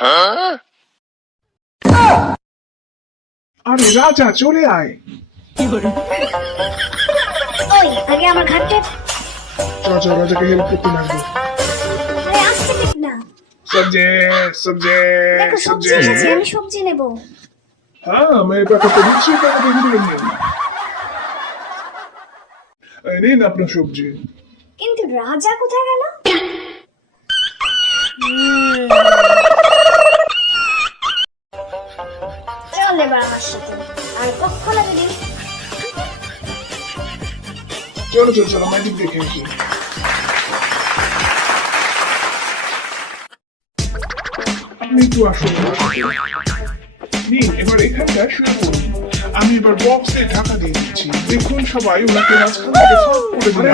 আরে রাজা চলে আয়। ওই আগে আমার ঘাটে। রাজা রাজাকে হেল্প করতে লাগবে। আরে আসতে দেখ না। সবজি সবজি দেখো সবজি সবজি। এসেছে, আমি সবজি নেব। हाँ मैं पैकेटটা দিচ্ছি, প্যাকেটে ঘুরে নিন। এই নিন আপনার সবজি। কিন্তু রাজা কোথায় গেল? চল এবার আমার সাথে, আর কখনো যদি চলো চলো চলো ম্যাজিক দেখে আসি। আপনি একটু আসুন। নিন এবার এখানটা শুয়ে পড়ুন। আমি এবার বক্স দিয়ে ঢাকা দিয়ে দিচ্ছি। দেখুন সবাই ওনাকে মাঝখান থেকে ফাঁক করে দিন।